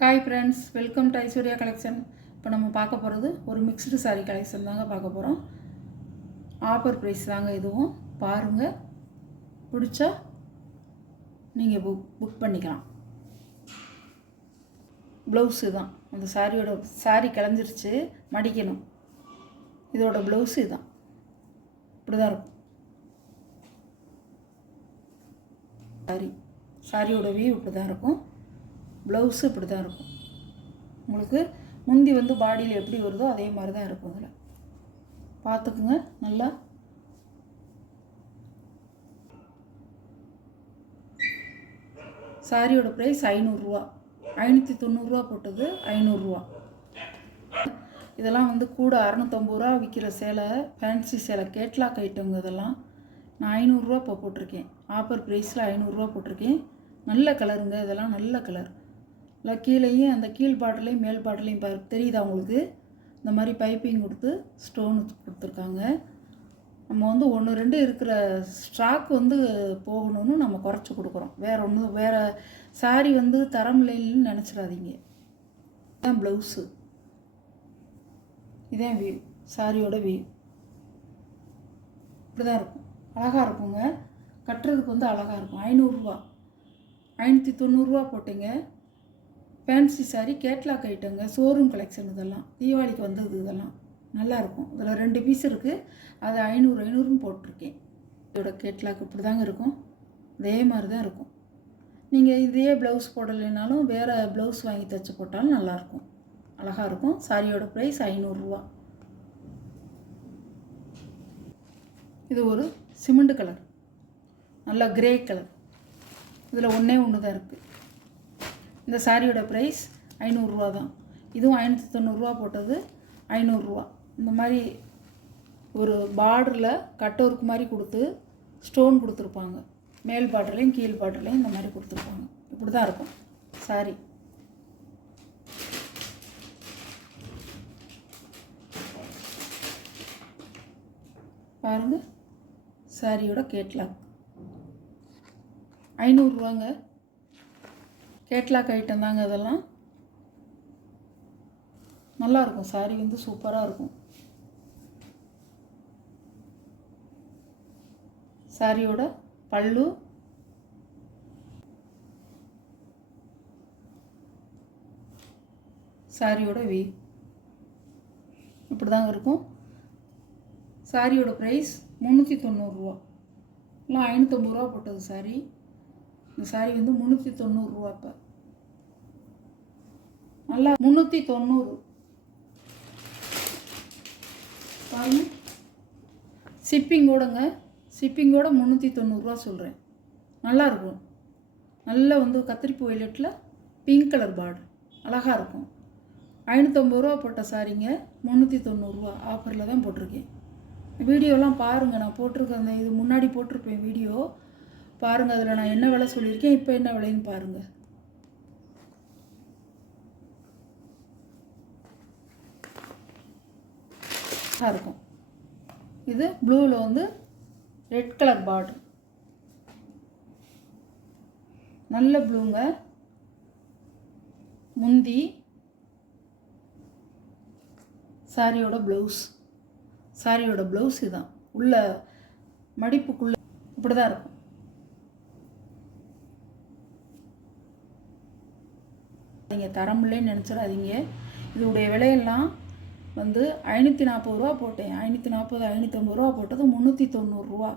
Hi friends, welcome to Aishwarya collection. இப்போ நம்ம பார்க்க போகிறது ஒரு மிக்ஸ்டு சாரீ கலெக்ஷன் தாங்க பார்க்க போகிறோம். ஆஃபர் ப்ரைஸ் தாங்க இதுவும். பாருங்கள், பிடிச்சா நீங்கள் புக் பண்ணிக்கலாம். ப்ளவுஸு தான் அந்த சாரீ கிளஞ்சிருச்சு, மடிக்கணும். இதோட ப்ளவுஸு தான் இப்படி தான் இருக்கும். சாரியோட வியூ இப்படி தான் இருக்கும். ப்ளவுஸு இப்படி தான் இருக்கும். உங்களுக்கு முந்தி பாடியில் எப்படி வருதோ அதே மாதிரி தான் இருக்கும். அதில் பார்த்துக்குங்க நல்லா. சாரியோட ப்ரைஸ் 500 ரூபா. 590 ரூபா போட்டது 500 ரூபா. இதெல்லாம் கூட 650 ரூபா விற்கிற சேலை, ஃபேன்சி சேலை, கேட்லாக் ஐட்டங்க. இதெல்லாம் நான் 500 ரூபா இப்போ போட்டிருக்கேன். ஆஃபர் ப்ரைஸில் 500 ரூபா போட்டிருக்கேன். நல்ல கலருங்க. இதெல்லாம் நல்ல கலர். இல்லை கீழேயும் அந்த கீழ் பாட்டிலையும் மேல் பாட்டிலையும் தெரியுதா உங்களுக்கு? இந்த மாதிரி பைப்பிங் கொடுத்து ஸ்டோன் கொடுத்துருக்காங்க. நம்ம 1-2 இருக்கிற ஸ்டாக் போகணும்னு நம்ம குறைச்சி கொடுக்குறோம். வேறு சாரி தரம் இல்லைன்னு நினச்சிடாதீங்க. இதுதான் ப்ளவுஸு, இதான் வியூ. சாரியோட வியூ இப்படி தான் இருக்கும். அழகாக இருக்குங்க. கட்டுறதுக்கு அழகாக இருக்கும். 500 ரூபா. 590 ரூபா போட்டீங்க. ஃபேன்சி சாரீ, கேட்லாக் ஐட்டங்க, ஷோரூம் கலெக்ஷன். இதெல்லாம் தீபாவளிக்கு வந்தது. இதெல்லாம் நல்லாயிருக்கும். இதில் 2 பீஸ் இருக்குது. அது 500 போட்டிருக்கேன். இதோட கேட்லாக் இப்படி தாங்க இருக்கும். இதே மாதிரி தான் இருக்கும். நீங்கள் இதே ப்ளவுஸ் போடலைனாலும் வேறு ப்ளவுஸ் வாங்கி தைச்சி போட்டாலும் நல்லாயிருக்கும். அழகாக இருக்கும். சாரியோட ப்ரைஸ் 500 ரூபா. இது ஒரு சிமெண்ட் கலர், நல்லா கிரே கலர். இதில் ஒன்று தான் இருக்குது. இந்த சாரியோட ப்ரைஸ் 500 ரூபா தான். இதுவும் 590 ரூபா போட்டது 500 ரூபா. இந்த மாதிரி ஒரு பார்டரில் கட் ஒர்க் மாதிரி கொடுத்து ஸ்டோன் கொடுத்துருப்பாங்க. மேல் பார்டர்லையும் கீழ் பார்டர்லையும் இந்த மாதிரி கொடுத்துருப்பாங்க. இப்படி தான் இருக்கும் சாரி. பாருங்கள், சாரியோட கேட்லாக் 500 ரூபாங்க. கேட்லாக் ஐட்டம் தாங்க. அதெல்லாம் நல்லாயிருக்கும். சாரி சூப்பராக இருக்கும். சாரியோட பல்லு, சாரியோட வி இப்படி தாங்க இருக்கும். சாரியோட ப்ரைஸ் 390 ரூபா. இல்லை 550 ரூபா போட்டது சாரி. இந்த சாரி 390 ரூபா. இப்போ நல்லா 390 பாருங்க. ஷிப்பிங்கோடங்க. ஷிப்பிங்கோட 390 ரூபா சொல்கிறேன். நல்லாயிருக்கும். நல்லா கத்திரிப்பு வயலட்டில் பிங்க் கலர் பார்டர் அழகாக இருக்கும். 550 ரூபா போட்ட சாரிங்க. 390 ரூபா ஆஃபரில் தான் போட்டிருக்கேன். வீடியோலாம் பாருங்கள். நான் போட்டிருக்கேன். அந்த இது முன்னாடி போட்டிருப்பேன் வீடியோ பாருங்கள். அதில் நான் என்ன விலை சொல்லியிருக்கேன், இப்போ என்ன விலைன்னு பாருங்கள். இருக்கும். இது ப்ளூவில் ரெட் கலர் பார்டர், நல்ல ப்ளூங்க. முந்தி சாரியோட ப்ளவுஸ். சாரியோட ப்ளவுஸ் இதுதான். உள்ள மடிப்புக்குள்ளே இப்படி தான் இருக்கும். நீங்கள் தரமில்லைன்னு நினச்சிடாதீங்க. இதோடைய விலையெல்லாம் 540 ரூபா போட்டேன். 540 550 ரூபா போட்டது 390 ரூபா.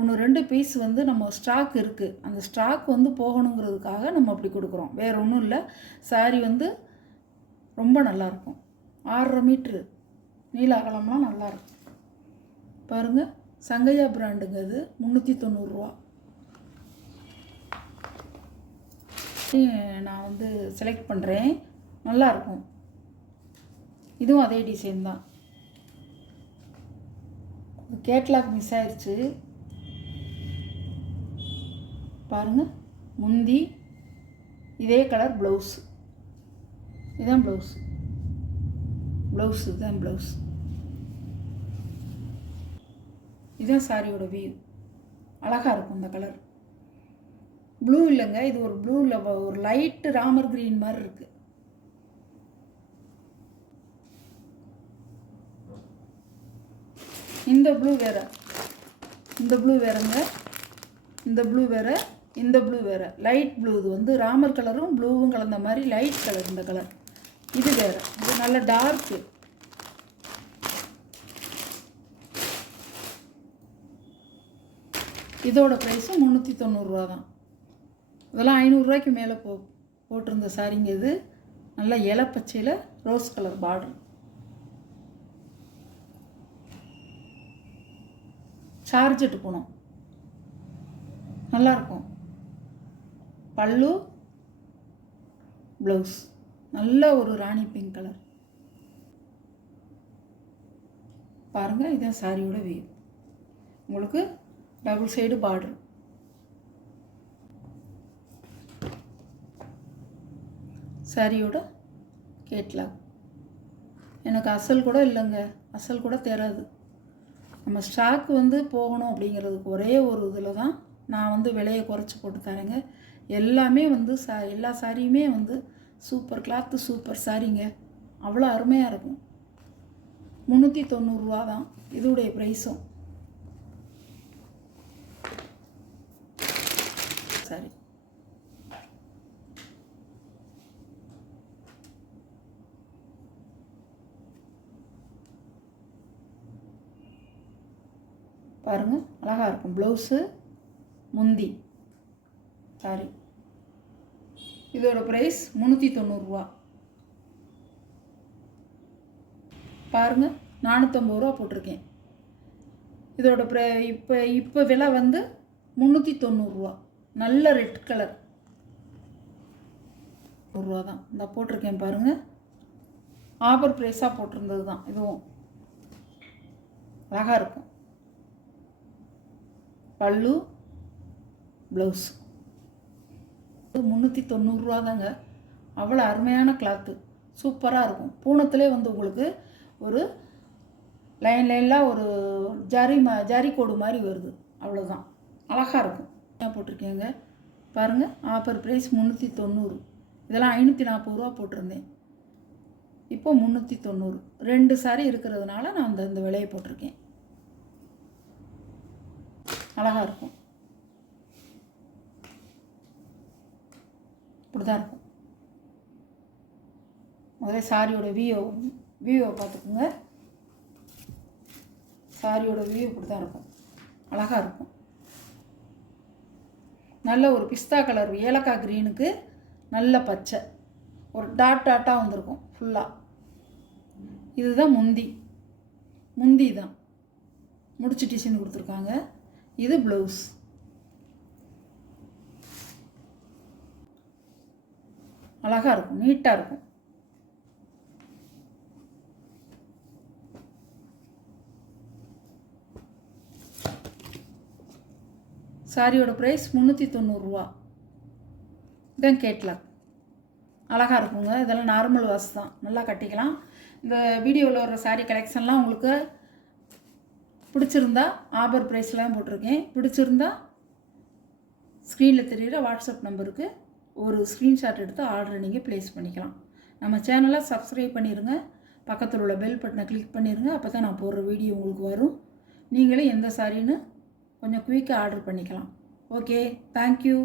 1-2 பீஸ் நம்ம ஸ்டாக் இருக்குது. அந்த ஸ்டாக் போகணுங்கிறதுக்காக நம்ம அப்படி கொடுக்குறோம். வேறு ஒன்றும் இல்லை. சாரி ரொம்ப நல்லாயிருக்கும். 6.5 மீட்ரு நீள அகலம்லாம் நல்லாயிருக்கும். பாருங்கள், சங்கையா பிராண்டுங்க. அது 390 ரூபா. நான் செலக்ட் பண்ணுறேன். நல்லாயிருக்கும். இதுவும் அதே டிசைன் தான். கேட்லாக் மிஸ் ஆயிடுச்சு. பாருங்கள், முந்தி இதே கலர் ப்ளவுஸ். இதுதான் ப்ளவுஸ். இதுதான் ப்ளவுஸ். இதுதான் சாரியோட வியூ. அழகாக இருக்கும் இந்த கலர். ப்ளூ இல்லைங்க, இது ஒரு ப்ளூவில் ஒரு லைட்டு ராமர் க்ரீன் மாதிரி இருக்குது. இந்த ப்ளூ வேறு, இந்த ப்ளூ வேறுங்க, இந்த ப்ளூ வேறு, இந்த ப்ளூ வேறு. லைட் ப்ளூ, இது வந்து ராமர் கலரும் ப்ளூவும் கலந்த மாதிரி லைட் கலர். இந்த கலர் இது வேறு, இது நல்ல டார்க்கு. இதோட ப்ரைஸும் 390 தான். இதெல்லாம் 500 மேலே போட்டிருந்த சாரிங்க. இது நல்ல இலை பச்சையில் ரோஸ் கலர் பார்டர். சார்ஜெட்டு போனோம், நல்லாயிருக்கும். பல்லு ப்ளவுஸ் நல்ல ஒரு ராணி பிங்க் கலர். பாருங்கள், இதுதான் சாரியோட வியூ. உங்களுக்கு டபுள் சைடு பார்டர். சாரியோட கேட்லாக். எனக்கு அசல் கூட இல்லைங்க, அசல் கூட தேராது. நம்ம ஸ்டாக் வந்து போகணும் அப்படிங்கிறதுக்கு ஒரே ஒரு இதில் தான் நான் வந்து விலையை குறைச்சி போட்டு தரேங்க. எல்லாமே வந்து எல்லா சாரியுமே வந்து சூப்பர் கிளாத்து, சூப்பர் சாரிங்க. அவ்வளோ அருமையாக இருக்கும். 390 தான் இதோடைய ப்ரைஸும். சாரி பாருங்கள், அழகாக இருக்கும். ப்ளவுஸு, முந்தி சாரி. இதோட ப்ரைஸ் 390 பாருங்கள், 450 போட்டிருக்கேன். இதோட இப்போ விலை வந்து 390. நல்ல ரெட் கலர் தான் இந்த போட்டிருக்கேன் பாருங்கள். ஆஃபர் ப்ரைஸாக போட்டிருந்தது தான் இதுவும். அழகாக இருக்கும். பல்லு ப்ளவுஸ் 390 தாங்க. அவ்வளோ அருமையான கிளாத்து, சூப்பராக இருக்கும். பூனத்திலே வந்து உங்களுக்கு ஒரு லைன்லாம் ஒரு ஜரி கோடு மாதிரி வருது, அவ்வளோதான். அழகாக இருக்கும். போட்டிருக்கேங்க பாருங்கள். Offer price 390. இதெல்லாம் 540 போட்டிருந்தேன், இப்போ 390. 2 சாரி இருக்கிறதுனால நான் இந்த விலையை போட்டிருக்கேன். அழகாக இருக்கும். இப்படி தான் இருக்கும். முதல்ல சாரியோட வியூவை பார்த்துக்குங்க. சாரியோட வியூ இப்படி தான் இருக்கும். அழகாக இருக்கும். நல்ல ஒரு பிஸ்தா கலர், ஏலக்காய் க்ரீனுக்கு நல்ல பச்சை, ஒரு டாட்டாக வந்திருக்கும் ஃபுல்லாக. இதுதான் முந்தி தான் முடிச்சு டிசைன் கொடுத்துருக்காங்க. இது ப்ளவுஸ். அழகாக இருக்கும், நீட்டாக இருக்கும். சாரியோட ப்ரைஸ் 390. இதான் கேட்லாக். அழகாக இருக்குங்க. இதெல்லாம் நார்மல் வாஷ் தான், நல்லா கட்டிக்கலாம். இந்த வீடியோவில் வர சாரீ கலெக்ஷன்லாம் உங்களுக்கு பிடிச்சிருந்தா ஆஃபர் ப்ரைஸ்லாம் போட்டிருக்கேன். பிடிச்சிருந்தா ஸ்க்ரீனில் தெரிகிற வாட்ஸ்அப் நம்பருக்கு ஒரு ஸ்க்ரீன்ஷாட் எடுத்து ஆர்டரை நீங்கள் ப்ளேஸ் பண்ணிக்கலாம். நம்ம சேனலை சப்ஸ்கிரைப் பண்ணிடுங்க. பக்கத்தில் உள்ள பெல் பட்டனை கிளிக் பண்ணிடுங்க. அப்போ தான் நான் போடுற வீடியோ உங்களுக்கு வரும். நீங்களே எந்த சாரின்னு கொஞ்சம் குயிக்காக ஆர்டர் பண்ணிக்கலாம். Okay, thank you.